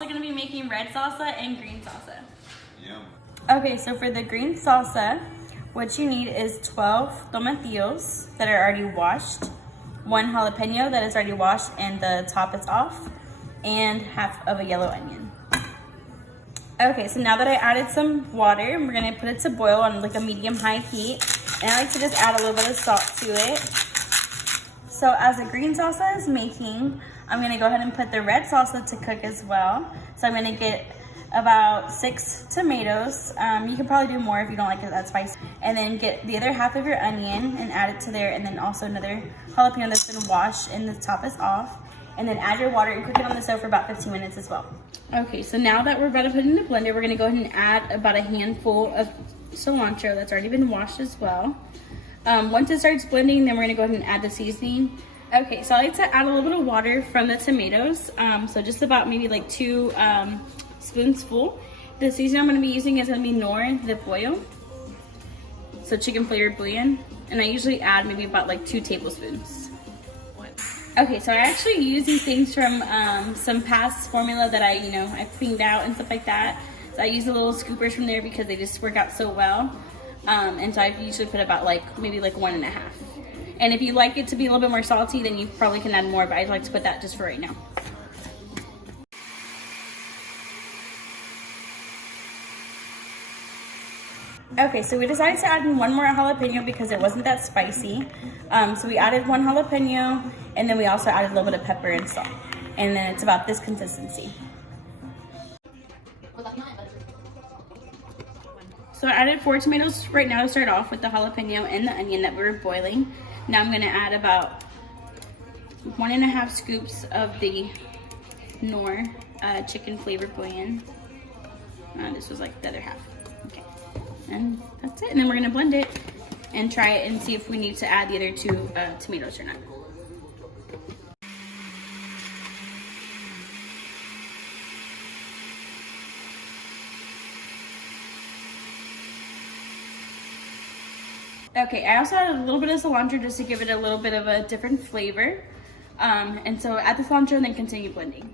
We're gonna be making red salsa and green salsa. Yum. Okay, so for the green salsa, what you need is 12 tomatillos that are already washed, 1 jalapeno that is already washed and the top is off, and half of a yellow onion. Okay, so now that I added some water, we're gonna put it to boil on like a medium-high heat. And I like to just add a little bit of salt to it. So as the green salsa is making, I'm gonna go ahead and put the red salsa to cook as well. So I'm gonna get about 6 tomatoes. You can probably do more if you don't like it that spicy. And then get the other half of your onion and add it to there, and then also another jalapeno that's been washed and the top is off. And then add your water and cook it on the stove for about 15 minutes as well. Okay, so now that we're about to put it in the blender, we're gonna go ahead and add about a handful of cilantro that's already been washed as well. Once it starts blending, then we're gonna go ahead and add the seasoning. Okay, so I like to add a little bit of water from the tomatoes. So just about maybe like 2 spoons full. The seasoning I'm gonna be using is gonna be Nor de Pollo. So chicken flavored bouillon. And I usually add maybe about like 2 tablespoons. Okay, so I actually use these things from some past formula that I cleaned out and stuff like that. So I use the little scoopers from there because they just work out so well. And so I usually put about maybe 1.5. And if you like it to be a little bit more salty, then you probably can add more, but I'd like to put that just for right now. Okay, so we decided to add in 1 more jalapeno because it wasn't that spicy. So we added 1 jalapeno, and then we also added a little bit of pepper and salt. And then it's about this consistency. So I added 4 tomatoes right now to start off with the jalapeno and the onion that we were boiling. Now I'm gonna add about 1.5 scoops of the Nor chicken flavored bouillon. This was like the other half. Okay. And that's it. And then we're gonna blend it and try it and see if we need to add the other 2 tomatoes or not. Okay, I also added a little bit of cilantro just to give it a little bit of a different flavor. And so add the cilantro and then continue blending.